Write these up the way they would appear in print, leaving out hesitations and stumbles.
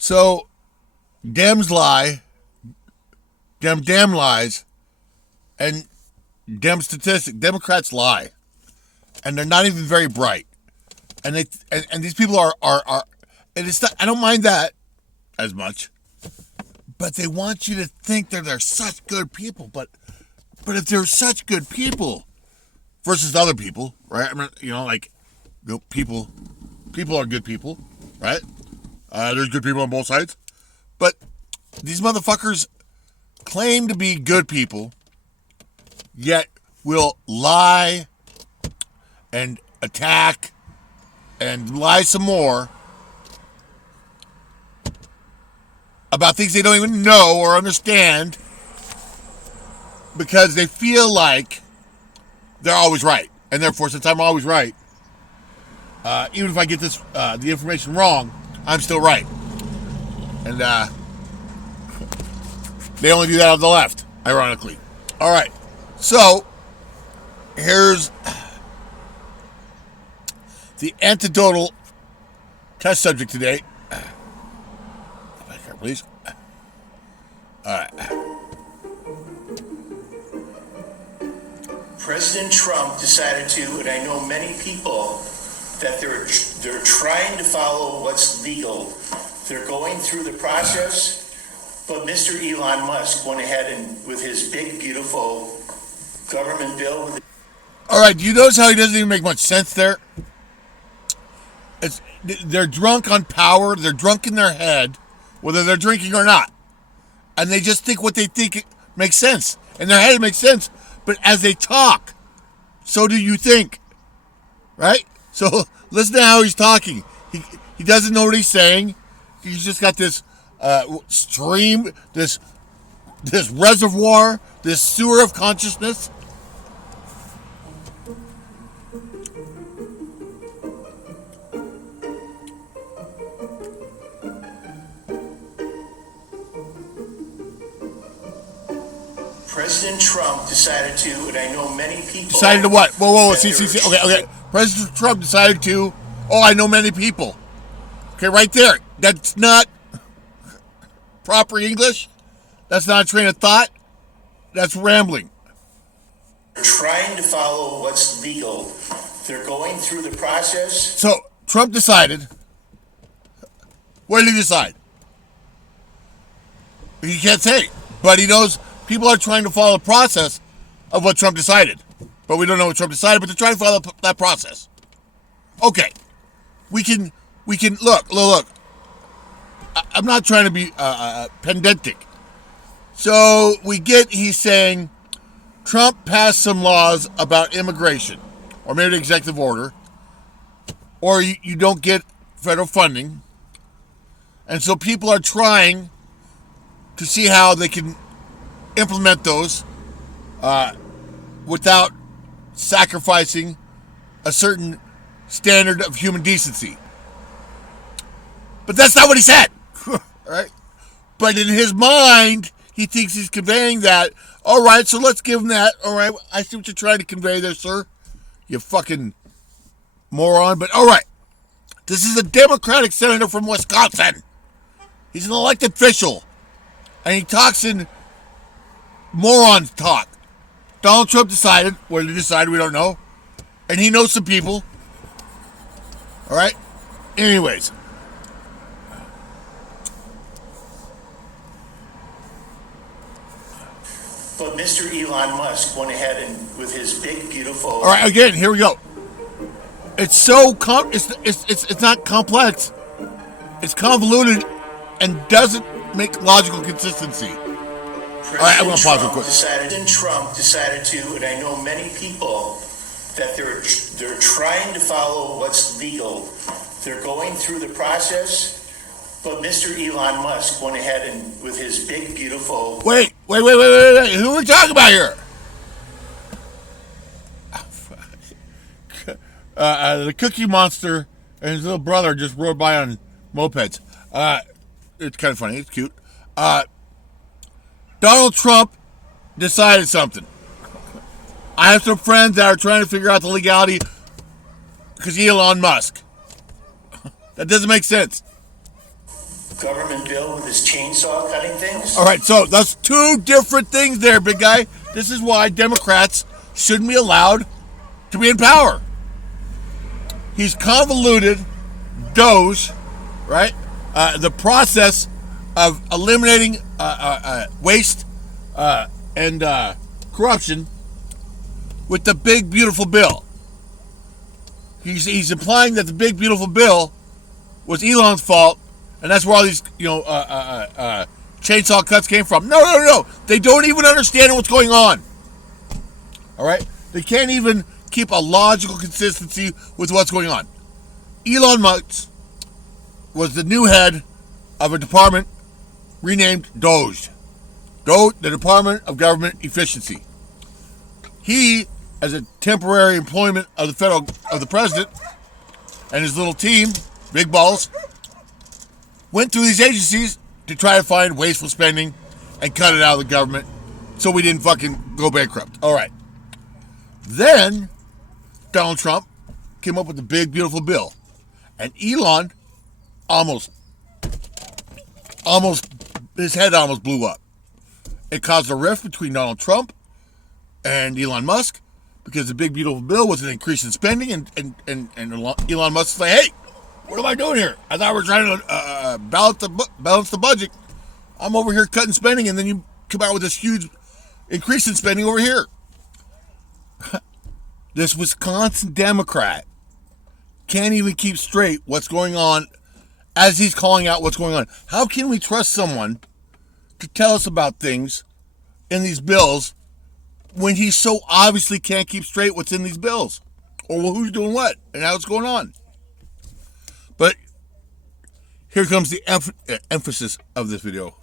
So Dems lie, Dem lies, and Democrats lie, and they're not even very bright. And these people are and it's not, I don't mind that as much, but they want you to think that they're such good people. But if they're such good people versus other people, right? I mean, people are good people, right? There's good people on both sides, but these motherfuckers claim to be good people, yet will lie and attack and lie some more about things they don't even know or understand because they feel like they're always right. And therefore, since I'm always right, even if I get the information wrong, I'm still right. And they only do that on the left, ironically. All right. So, here's the anecdotal test subject today. Back here, please. All right. President Trump decided to, and I know many people, that they're trying to follow what's legal. They're going through the process, but Mr. Elon Musk went ahead and with his big, beautiful government bill. All right, do you notice how he doesn't even make much sense there? They're drunk on power. They're drunk in their head, whether they're drinking or not. And they just think what they think makes sense. In their head, it makes sense. But as they talk, so do you think. Right? So listen to how he's talking. He doesn't know what he's saying. He's just got this stream, this reservoir, this sewer of consciousness. President Trump decided to, and I know many people... Decided to what? Whoa. See. Okay. President Trump decided to, I know many people. Okay, right there. That's not proper English. That's not a train of thought. That's rambling. They're trying to follow what's legal. They're going through the process. So, Trump decided. What did he decide? He can't say. But he knows people are trying to follow the process of what Trump decided. But we don't know what Trump decided, but they're trying to follow that process. Okay. We can look. I'm not trying to be pedantic. So he's saying Trump passed some laws about immigration, or maybe an executive order, or you don't get federal funding. And so people are trying to see how they can implement those without sacrificing a certain standard of human decency. But that's not what he said. Right? But in his mind, he thinks he's conveying that. All right, so let's give him that. All right, I see what you're trying to convey there, sir. You fucking moron. But all right, this is a Democratic senator from Wisconsin. He's an elected official. And he talks in moron talk. Donald Trump decided. What did he decide? We don't know. And he knows some people. All right? Anyways. But Mr. Elon Musk went ahead and with his big, beautiful... All right, again, here we go. It's so... It's not complex. It's convoluted and doesn't make logical consistency. All right, I'm going to pause real quick. President Trump decided to, and I know many people, that they're trying to follow what's legal. They're going through the process, but Mr. Elon Musk went ahead and with his big, beautiful... Wait. Who are we talking about here? The Cookie Monster and his little brother just rode by on mopeds. It's kind of funny. It's cute. Donald Trump decided something. I have some friends that are trying to figure out the legality because Elon Musk. That doesn't make sense. government bill with his chainsaw cutting things? All right, so that's two different things there, big guy. This is why Democrats shouldn't be allowed to be in power. He's convoluted DOGE, right? The process of eliminating waste and corruption with the big beautiful bill. He's implying that the big beautiful bill was Elon's fault, and that's where all these chainsaw cuts came from. No. They don't even understand what's going on. All right, they can't even keep a logical consistency with what's going on. Elon Musk was the new head of a department renamed DOGE, the Department of Government Efficiency. He, as a temporary employment of the president and his little team, big balls, went through these agencies to try to find wasteful spending and cut it out of the government so we didn't fucking go bankrupt. All right. Then Donald Trump came up with the big beautiful bill, and Elon almost his head almost blew up. It caused a rift between Donald Trump and Elon Musk because the big beautiful bill was an increase in spending, and Elon Musk was like, hey, what am I doing here? I thought we were trying to balance the budget. I'm over here cutting spending, and then you come out with this huge increase in spending over here. This Wisconsin Democrat can't even keep straight what's going on as he's calling out what's going on. How can we trust someone to tell us about things in these bills when he so obviously can't keep straight what's in these bills? Or who's doing what and how it's going on? But here comes the emphasis of this video.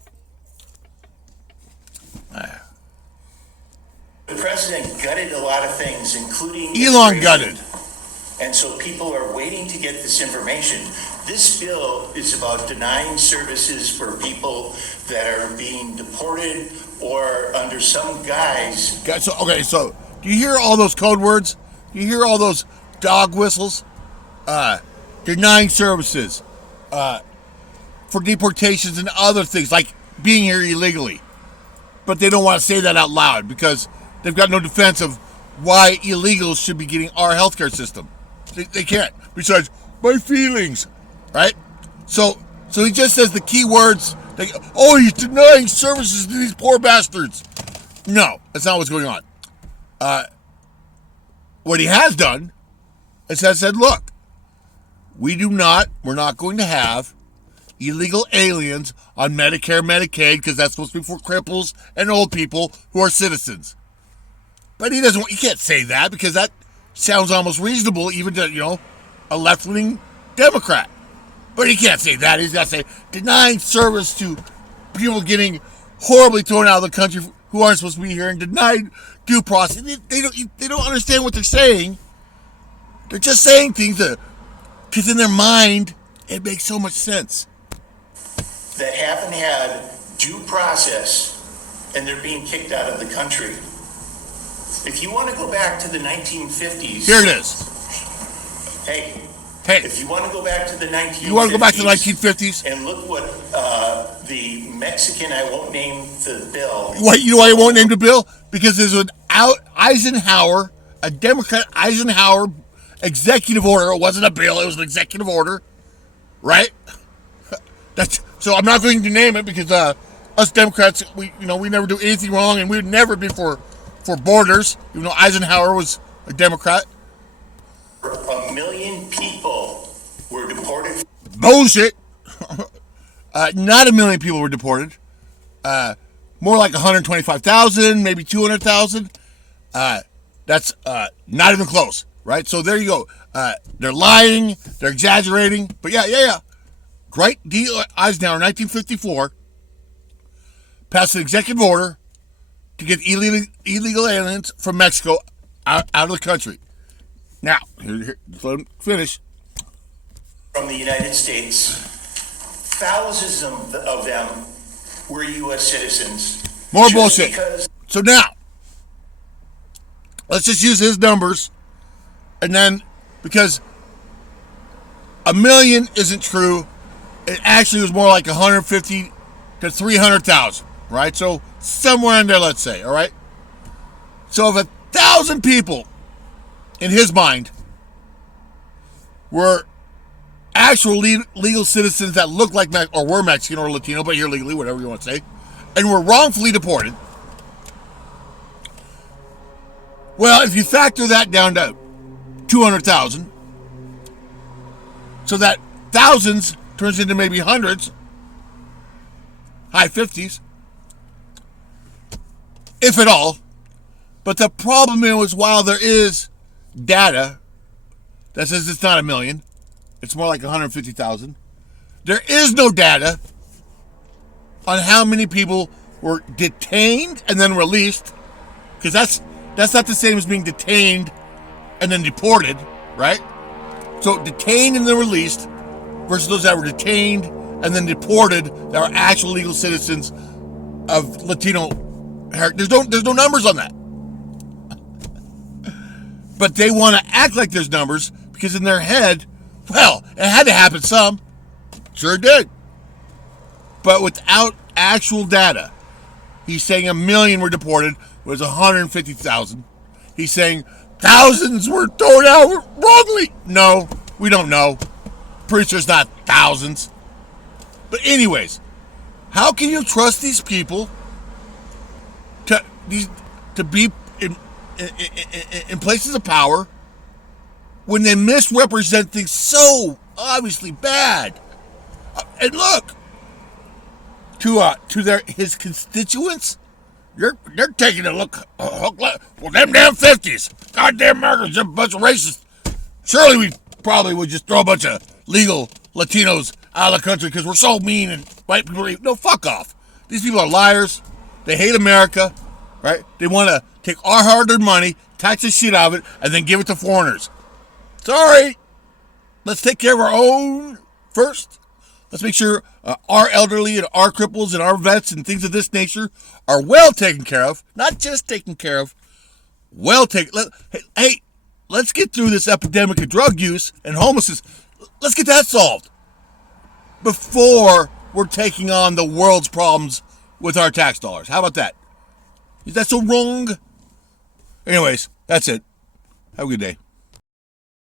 The president gutted a lot of things, including Elon gutted. And so people are waiting to get this information. This bill is about denying services for people that are being deported or under some guise. So do you hear all those code words? Do you hear all those dog whistles? Denying services for deportations and other things, like being here illegally. But they don't want to say that out loud because they've got no defense of why illegals should be getting our healthcare system. They can't. Besides, my feelings, right? So he just says the key words. He's denying services to these poor bastards. No, that's not what's going on. What he has done is has said, look, we're not going to have illegal aliens on Medicare, Medicaid, because that's supposed to be for cripples and old people who are citizens. But he can't say that because that sounds almost reasonable even to, a left-wing Democrat. But he can't say that. He's got to say denying service to people getting horribly thrown out of the country who aren't supposed to be here and denied due process. They don't understand what they're saying. They're just saying things because in their mind, it makes so much sense. That haven't had due process and they're being kicked out of the country. If you want to go back to the 1950s... Here it is. Hey. If you want to go back to the 1950s... You want to go back to the 1950s? And look what the Mexican, I won't name the bill... What, you know why I won't name the bill? Because there's an Eisenhower, a Democrat Eisenhower executive order. It wasn't a bill, it was an executive order. Right? So I'm not going to name it because us Democrats, we never do anything wrong, and we would never be for borders, even though Eisenhower was a Democrat. 1 million people were deported. Bullshit. Not 1 million people were deported. More like 125,000, maybe 200,000. That's not even close, right? So there you go. They're lying, they're exaggerating, but yeah. Dwight D. Eisenhower, 1954, passed an executive order to get illegal aliens from Mexico out of the country. Now, here, let him finish. From the United States, thousands of them were U.S. citizens. More bullshit. So now, let's just use his numbers, and then, because 1 million isn't true, It actually was more like 150 to 300,000, right? So somewhere in there, let's say, all right? So if 1,000 people, in his mind, were actual legal citizens that looked like or were Mexican or Latino, but here legally, whatever you want to say, and were wrongfully deported, well, if you factor that down to 200,000, so that thousands turns into maybe hundreds, high 50s, if at all. But the problem is, while there is data that says it's not a million, it's more like 150,000, there is no data on how many people were detained and then released, because that's not the same as being detained and then deported, right? So detained and then released versus those that were detained and then deported that are actual legal citizens of Latino heritage. There's no numbers on that. But they want to act like there's numbers because in their head, well, it had to happen some. Sure did. But without actual data, he's saying 1 million were deported, was 150,000. He's saying thousands were thrown out wrongly. No, we don't know. Pretty sure it's not thousands. But anyways, how can you trust these people to be in places of power when they misrepresent things so obviously bad? And look, to his constituents, they're taking a look. Well, them damn 50s, goddamn Americans, they're a bunch of racists. Surely we probably would just throw a bunch of legal Latinos out of the country because we're so mean and white people. No, fuck off. These people are liars. They hate America, right? They want to take our hard-earned money, tax the shit out of it, and then give it to foreigners. Sorry. Let's take care of our own first. Let's make sure our elderly and our cripples and our vets and things of this nature are well taken care of. Not just taken care of, well taken. Hey, let's get through this epidemic of drug use and homelessness. Let's get that solved before we're taking on the world's problems with our tax dollars. How about that? Is that so wrong? Anyways, that's it. Have a good day.